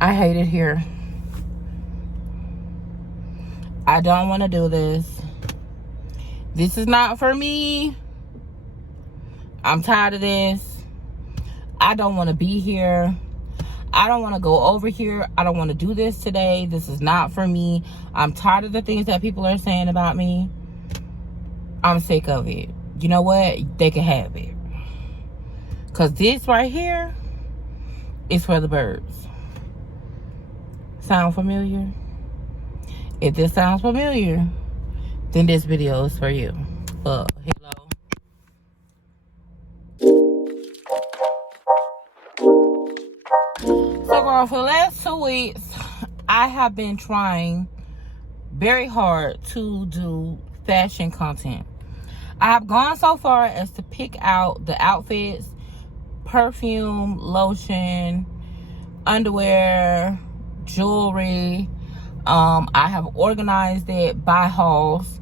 I hate it here. I don't want to do this. This is not for me. I'm tired of this. I don't want to be here. I don't want to go over here. I don't want to do this today. This is not for me. I'm tired of the things that people are saying about me. I'm sick of it. You know what? They can have it. Because this right here is for the birds. Sound familiar? If this sounds familiar, then this video is for you. Hello. So girl, for the last 2 weeks, I have been trying very hard to do fashion content. I have gone so far as to pick out the outfits, perfume, lotion, underwear, jewelry. I have organized it by hauls.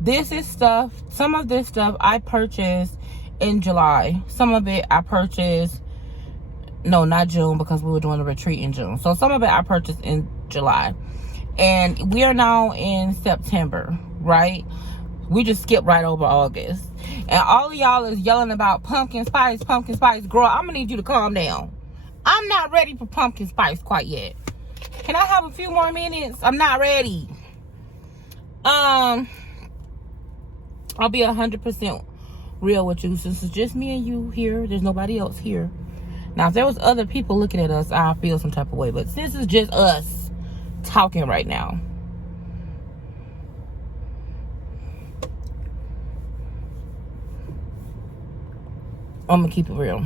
This is stuff, some of this stuff I purchased in July. Some of it I purchased, no, not June, because we were doing a retreat in June. So some of it I purchased in July. And we are now in September, right? We just skipped right over August. And all of y'all is yelling about pumpkin spice, pumpkin spice. Girl, I'm gonna need you to calm down. I'm not ready for pumpkin spice quite yet. Can I have a few more minutes? I'm not ready. I'll be 100% real with you. Since it's just me and you here, there's nobody else here. Now, if there was other people looking at us, I'll feel some type of way. But since it's just us talking right now, I'm gonna keep it real.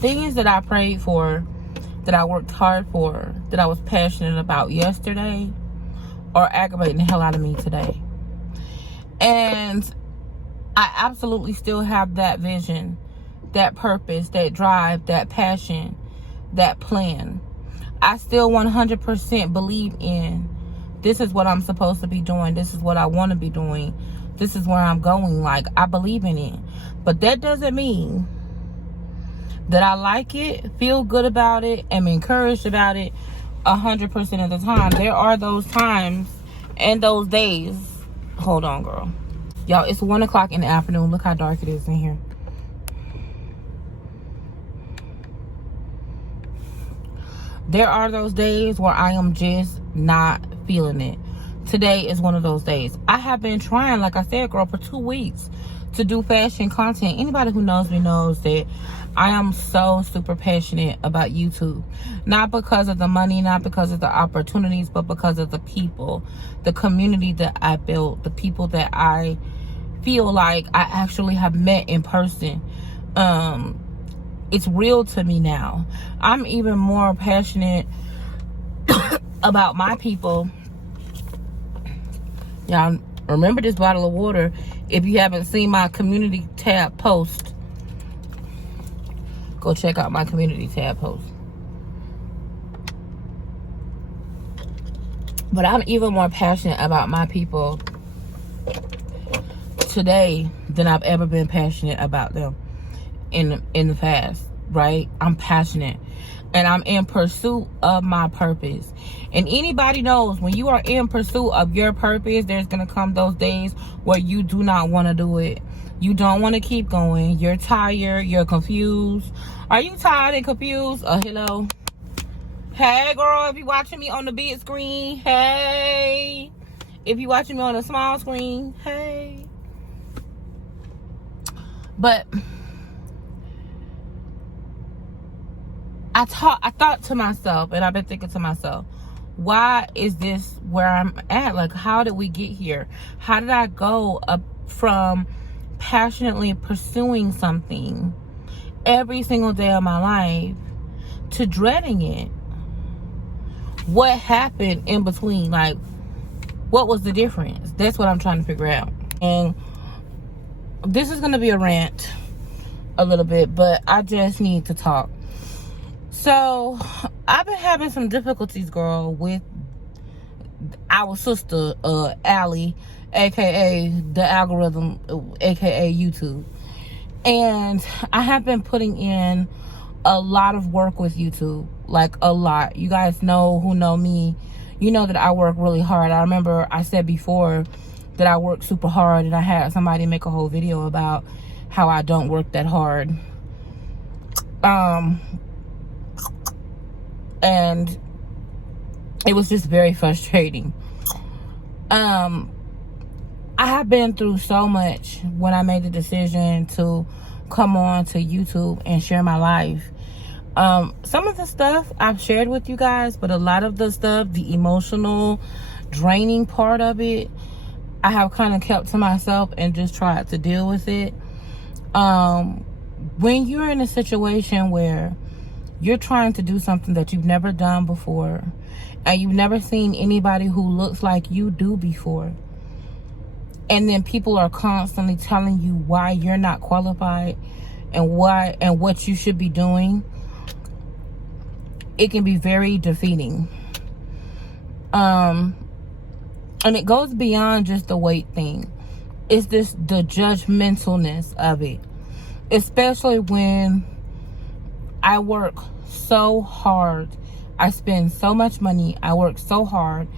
Things that I prayed for, that I worked hard for, that I was passionate about yesterday, are aggravating the hell out of me today. And I absolutely still have that vision, that purpose, that drive, that passion, that plan. I still 100% believe in this is what I'm supposed to be doing. This is what I want to be doing. This is where I'm going. Like, I believe in it. But that doesn't mean that I like it, feel good about it, am encouraged about it 100% of the time. There are those times and those days. Hold on, girl. Y'all, it's 1 o'clock in the afternoon. Look how dark it is in here. There are those days where I am just not feeling it. Today is one of those days. I have been trying, like I said, girl, for 2 weeks to do fashion content. Anybody who knows me knows that I am so super passionate about YouTube. Not because of the money, not because of the opportunities, but because of the people, the community that I built, the people that I feel like I actually have met in person. It's real to me now. I'm even more passionate about my people. Y'all remember this bottle of water. If you haven't seen my community tab post, go check out my community tab post. But I'm even more passionate about my people today than I've ever been passionate about them in the past, right? I'm passionate and I'm in pursuit of my purpose. And anybody knows when you are in pursuit of your purpose, there's gonna come those days where you do not want to do it. You don't want to keep going. You're tired. You're confused. Are you tired and confused? Hello. Hey, girl, if you're watching me on the big screen, hey. If you're watching me on a small screen, hey. But I thought to myself, and I've been thinking to myself, why is this where I'm at? Like, how did we get here? How did I go up from passionately pursuing something every single day of my life to dreading it? What happened in between? Like, what was the difference? That's what I'm trying to figure out. And this is going to be a rant a little bit, but I just need to talk. So I've been having some difficulties, girl, with our sister Allie, aka the algorithm, aka YouTube. And I have been putting in a lot of work with YouTube, like a lot. You guys know, who know me, you know that I work really hard. I remember I said before that I work super hard, and I had somebody make a whole video about how I don't work that hard. And it was just very frustrating. I have been through so much when I made the decision to come on to YouTube and share my life. Some of the stuff I've shared with you guys, but a lot of the stuff, the emotional, draining part of it, I have kind of kept to myself and just tried to deal with it. When you're in a situation where you're trying to do something that you've never done before, and you've never seen anybody who looks like you do before, and then people are constantly telling you why you're not qualified and what you should be doing, it can be very defeating. And it goes beyond just the weight thing. It's just the judgmentalness of it, especially when I work so hard. I spend so much money. I work so hard.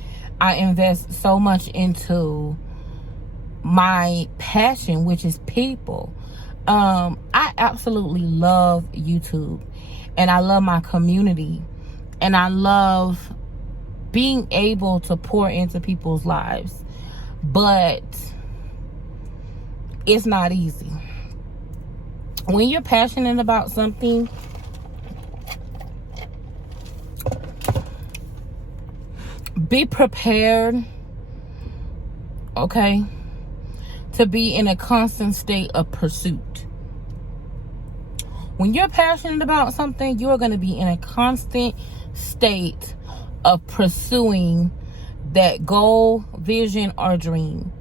I invest so much into my passion, which is people. I absolutely love YouTube, and I love my community, and I love being able to pour into people's lives, but it's not easy. When you're passionate about something, be prepared, okay, to be in a constant state of pursuit. When you're passionate about something, you're going to be in a constant state of pursuing that goal, vision, or dream.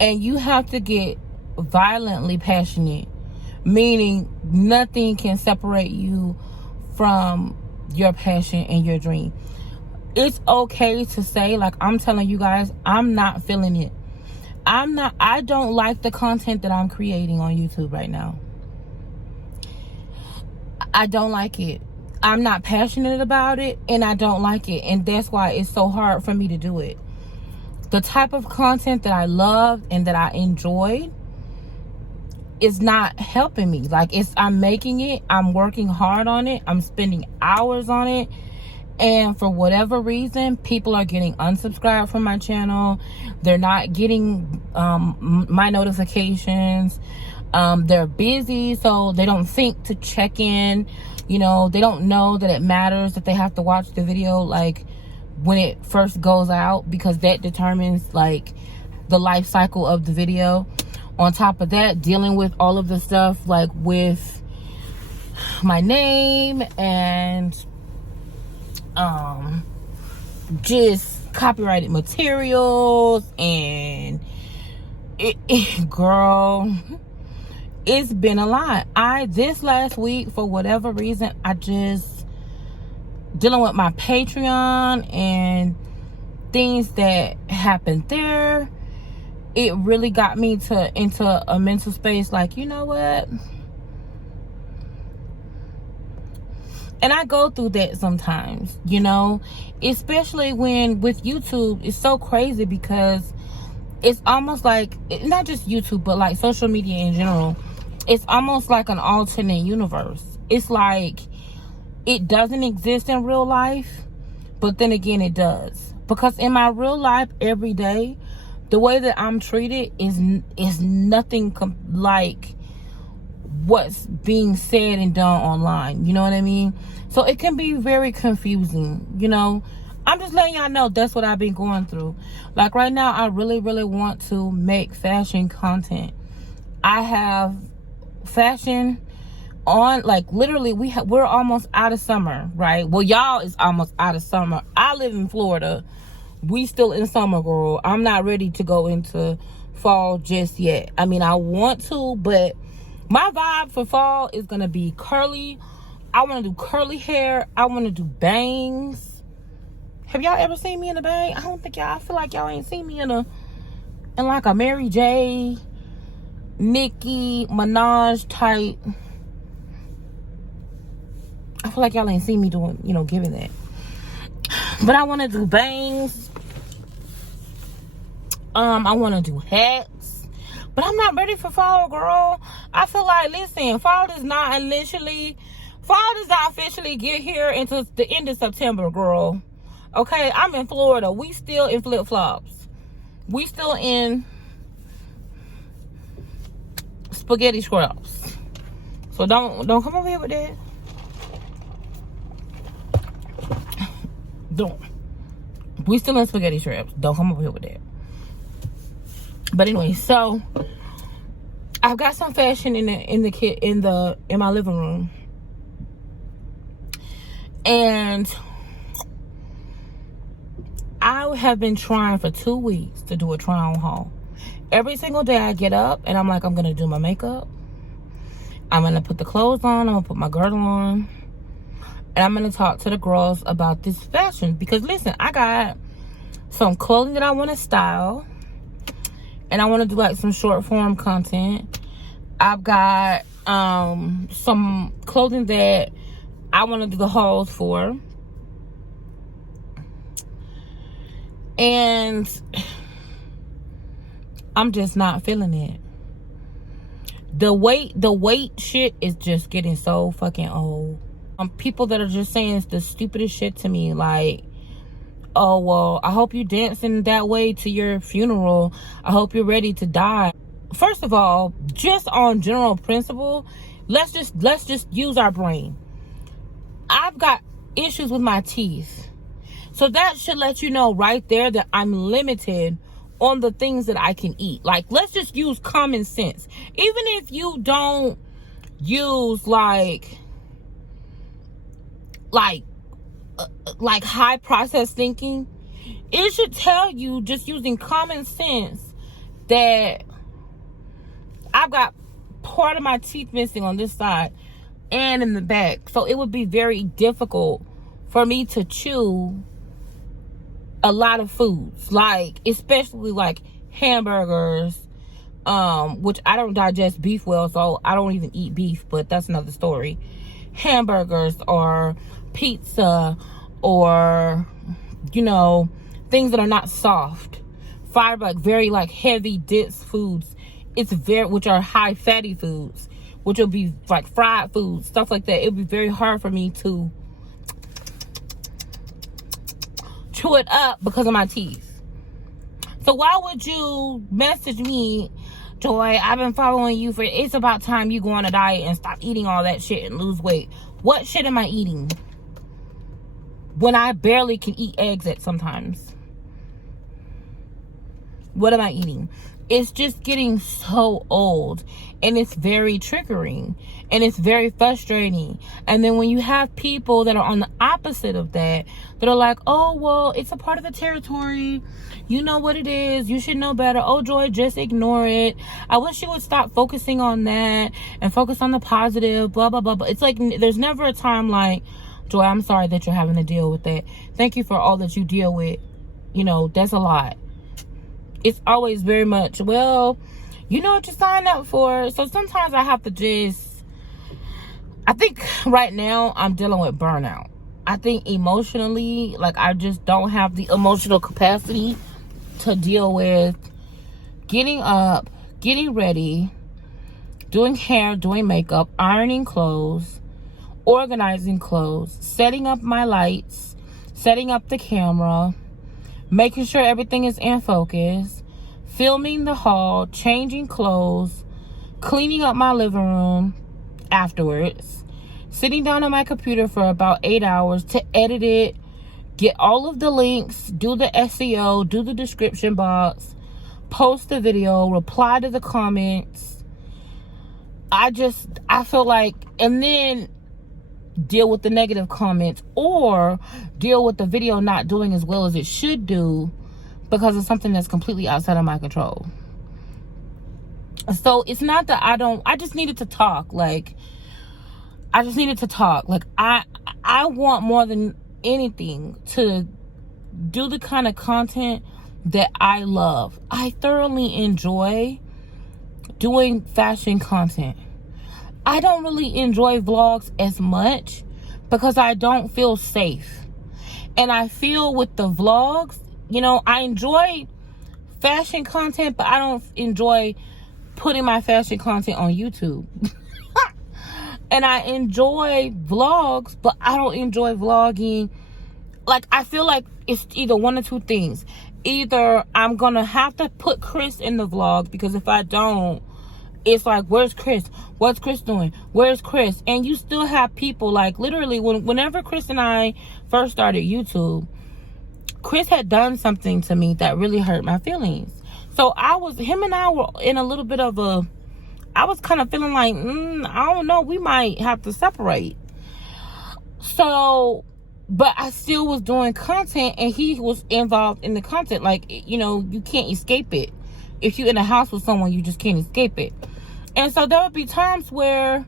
And you have to get violently passionate, meaning nothing can separate you from your passion and your dream. It's okay to say, like I'm telling you guys, I'm not feeling it. I don't like the content that I'm creating on YouTube right now. I don't like it. I'm not passionate about it, and I don't like it. And that's why it's so hard for me to do it. The type of content that I love and that I enjoy is not helping me. Like, I'm making it, I'm working hard on it, I'm spending hours on it, and for whatever reason, people are getting unsubscribed from my channel. They're not getting my notifications. They're busy, so they don't think to check in. You know, they don't know that it matters that they have to watch the video like when it first goes out, because that determines like the life cycle of the video. On top of that, dealing with all of the stuff like with my name and just copyrighted materials, and girl, it's been a lot. This last week, for whatever reason, I just dealing with my Patreon and things that happened there, it really got me into a mental space like, you know what? And I go through that sometimes, you know, especially when with YouTube, it's so crazy because it's almost like, not just YouTube, but like social media in general, it's almost like an alternate universe. It's like it doesn't exist in real life, but then again it does. Because in my real life every day, the way that I'm treated is nothing like what's being said and done online. You know what I mean? So it can be very confusing, you know. I'm just letting y'all know that's what I've been going through. Like right now, I really, really want to make fashion content. I have fashion on, like literally we're almost out of summer, right? Well, y'all is almost out of summer. I live in Florida. We still in summer, girl. I'm not ready to go into fall just yet. I mean, I want to, but my vibe for fall is gonna be curly. I want to do curly hair. I want to do bangs. Have y'all ever seen me in a bang? I don't think y'all. I feel like y'all ain't seen me in like a Mary J, Nicki Minaj type I feel like y'all ain't seen me doing, giving that. But I want to do bangs. I want to do hats. But I'm not ready for fall, girl. I feel like, listen, fall does not officially get here until the end of September, girl. Okay, I'm in Florida. We still in flip-flops. We still in spaghetti scraps. So don't come over here with that. Don't. We still in spaghetti scraps. Don't come over here with that. But anyway, so I've got some fashion in my living room. And I have been trying for 2 weeks to do a try on haul. Every single day I get up and I'm like, I'm gonna do my makeup. I'm gonna put the clothes on. I'm gonna put my girdle on. And I'm gonna talk to the girls about this fashion. Because listen, I got some clothing that I want to style. And I want to do like some short form content. I've got some clothing that I want to do the hauls for. And I'm just not feeling it. The weight shit is just getting so fucking old. People that are just saying the stupidest shit to me, like, oh, well, I hope you dancing that way to your funeral. I hope you're ready to die. First of all, just on general principle, let's just use our brain. I've got issues with my teeth. So that should let you know right there that I'm limited on the things that I can eat. Like, let's just use common sense. Even if you don't use like high process thinking, it should tell you, just using common sense, that I've got part of my teeth missing on this side and in the back. So it would be very difficult for me to chew a lot of foods, like especially like hamburgers, which I don't digest beef well, so I don't even eat beef, but that's another story. Hamburgers or pizza, or things that are not soft, fiber, like very like heavy dense foods, which are high fatty foods, which will be like fried foods, stuff like that. It would be very hard for me to chew it up because of my teeth. So why would you message me, Joy, I've been following you it's about time you go on a diet and stop eating all that shit and lose weight? What shit am I eating when I barely can eat eggs at sometimes? What am I eating? It's just getting so old, and it's very triggering, and it's very frustrating. And then when you have people that are on the opposite of that are like, oh, well, it's a part of the territory, you know what it is, you should know better, oh, Joy, just ignore it, I wish you would stop focusing on that and focus on the positive, blah blah blah blah. It's like there's never a time like, Joy, I'm sorry that you're having to deal with that, thank you for all that you deal with, that's a lot. It's always very much, well, you know what you signed up for. So sometimes I have to I think right now I'm dealing with burnout. I think emotionally, like, I just don't have the emotional capacity to deal with getting up, getting ready, doing hair, doing makeup, ironing clothes, organizing clothes, setting up my lights, setting up the camera, making sure everything is in focus, filming the haul, changing clothes, cleaning up my living room afterwards, sitting down on my computer for about 8 hours to edit it, get all of the links, do the SEO, do the description box, post the video, reply to the comments. I feel like, and then deal with the negative comments, or deal with the video not doing as well as it should do because of something that's completely outside of my control. So it's not that I just needed to talk. Like, I want more than anything to do the kind of content that I love. I thoroughly enjoy doing fashion content. I don't really enjoy vlogs as much because I don't feel safe. And I feel with the vlogs, you know, I enjoy fashion content, but I don't enjoy putting my fashion content on YouTube. And I enjoy vlogs, but I don't enjoy vlogging. Like, I feel like it's either one or two things. Either I'm gonna have to put Chris in the vlog, because if I don't, it's like, where's Chris? What's Chris doing? Where's Chris? And you still have people, like, literally, whenever Chris and I first started YouTube, Chris had done something to me that really hurt my feelings. So him and I were in a little bit of I was kind of feeling like, I don't know, we might have to separate. So, but I still was doing content, and he was involved in the content. Like, you know, you can't escape it. If you're in a house with someone, you just can't escape it. And so there would be times where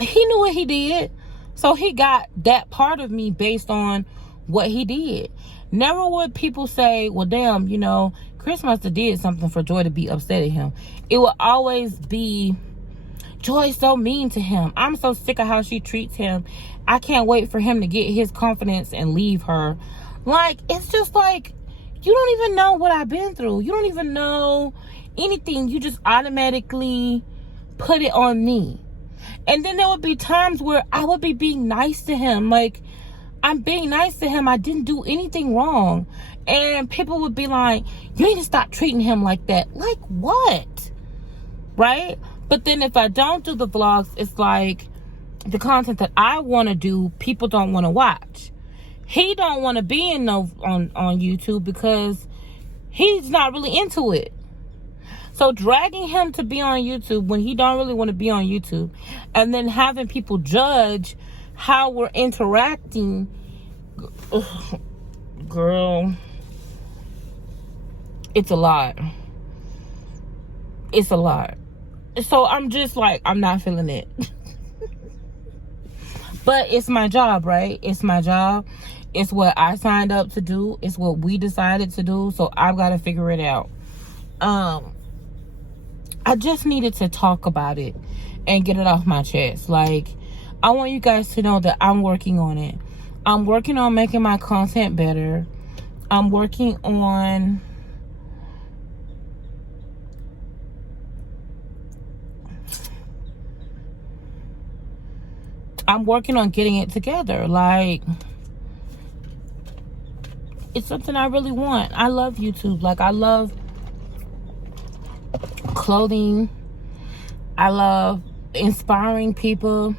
he knew what he did. So he got that part of me based on what he did. Never would people say, well, damn, you know, Chris must have did something for Joy to be upset at him. It will always be, Joy's so mean to him. I'm so sick of how she treats him. I can't wait for him to get his confidence and leave her. Like, it's just like, you don't even know what I've been through. You don't even know anything. You just automatically put it on me. And then there would be times where I would be being nice to him. Like, I'm being nice to him. I didn't do anything wrong. And people would be like, you need to stop treating him like that. Like what? Right? But then if I don't do the vlogs, it's like the content that I want to do, people don't want to watch. He don't want to be on YouTube because he's not really into it. So dragging him to be on YouTube when he don't really want to be on YouTube, and then having people judge how we're interacting, girl, it's a lot. It's a lot. So I'm just like, I'm not feeling it. But it's my job, right? It's my job. It's what I signed up to do. It's what we decided to do. So I've got to figure it out. I just needed to talk about it and get it off my chest. Like, I want you guys to know that I'm working on it. I'm working on making my content better. I'm working on getting it together. Like, it's something I really want. I love YouTube. Like, I love clothing. I love inspiring people.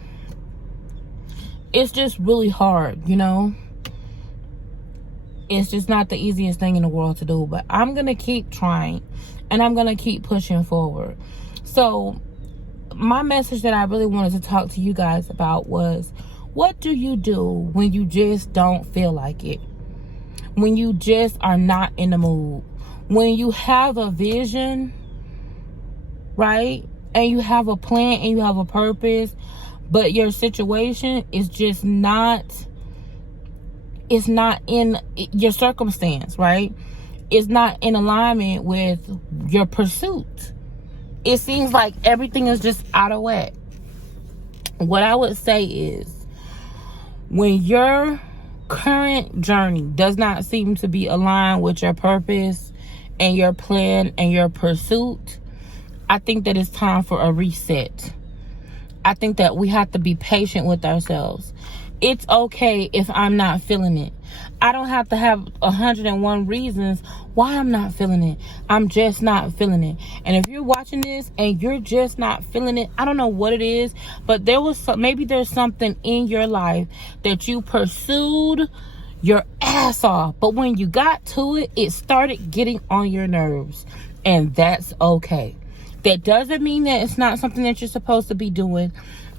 It's just really hard, you know? It's just not the easiest thing in the world to do. But I'm going to keep trying. And I'm going to keep pushing forward. So, my message that I really wanted to talk to you guys about was, what do you do when you just don't feel like it? When you just are not in the mood? When you have a vision, right? And you have a plan and you have a purpose, but your situation is just not, it's not in your circumstance, right? It's not in alignment with your pursuit. It seems like everything is just out of whack. What I would say is, when your current journey does not seem to be aligned with your purpose and your plan and your pursuit, I think that it's time for a reset. I think that we have to be patient with ourselves. It's okay if I'm not feeling it. I don't have to have 101 reasons why I'm not feeling it. I'm just not feeling it. And if you're watching this and you're just not feeling it, I don't know what it is, but maybe there's something in your life that you pursued your ass off, but when you got to it, it started getting on your nerves, and that's okay. That doesn't mean that it's not something that you're supposed to be doing.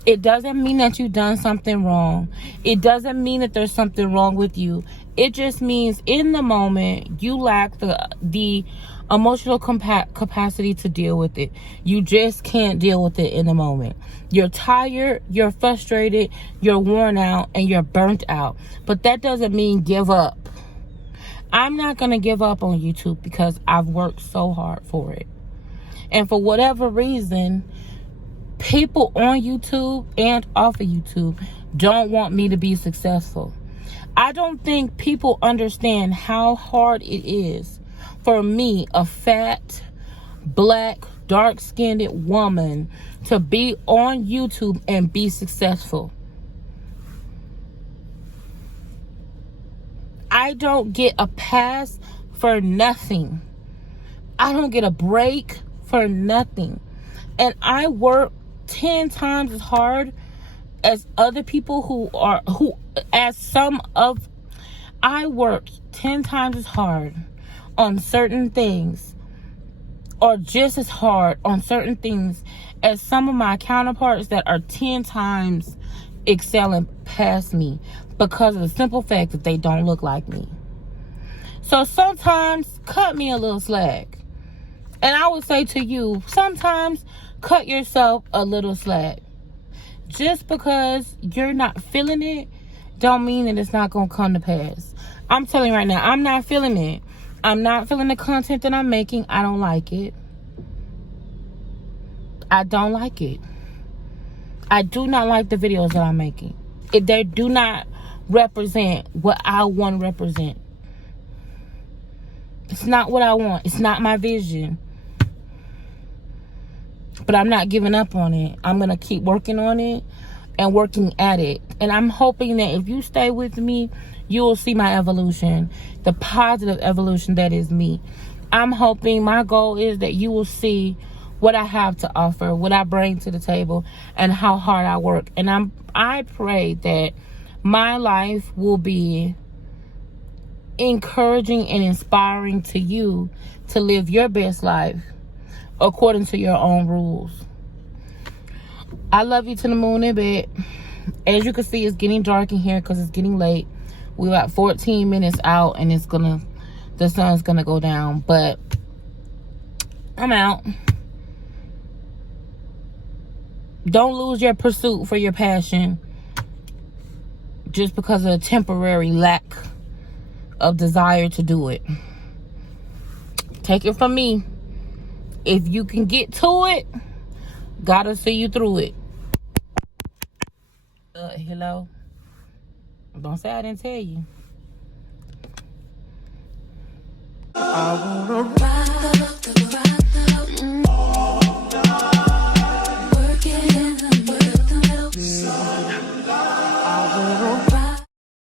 It doesn't mean that you've done something wrong. It doesn't mean that there's something wrong with you. It just means in the moment you lack the emotional capacity to deal with it. You just can't deal with it in the moment. You're tired, you're frustrated, you're worn out, and you're burnt out. But that doesn't mean give up. I'm not going to give up on YouTube because I've worked so hard for it. And for whatever reason, People on YouTube and off of YouTube don't want me to be successful. I don't think people understand how hard it is for me, a fat, black, dark-skinned woman, to be on YouTube and be successful. I don't get a pass for nothing. I don't get a break for nothing. And I work 10 times as hard as other people I work 10 times as hard on certain things, or just as hard on certain things as some of my counterparts that are 10 times excelling past me, because of the simple fact that they don't look like me. So sometimes cut me a little slack. And I would say to you, sometimes cut yourself a little slack. Just because you're not feeling it don't mean that it's not going to come to pass. I'm telling you right now, I'm not feeling it. I'm not feeling the content that I'm making. I don't like it. I don't like it. I do not like the videos that I'm making. They do not represent what I want to represent. It's not what I want. It's not my vision. But I'm not giving up on it. I'm going to keep working on it and working at it. And I'm hoping that if you stay with me, you will see my evolution, the positive evolution that is me. I'm hoping, my goal is that you will see what I have to offer, what I bring to the table, and how hard I work. And I pray that my life will be encouraging and inspiring to you to live your best life according to your own rules. I love you to the moon and back. As you can see, it's getting dark in here because it's getting late. We're about 14 minutes out and the sun's gonna go down. But I'm out. Don't lose your pursuit for your passion just because of a temporary lack of desire to do it. Take it from me. If you can get to it, gotta see you through it. Hello? Don't say I didn't tell you. I wanna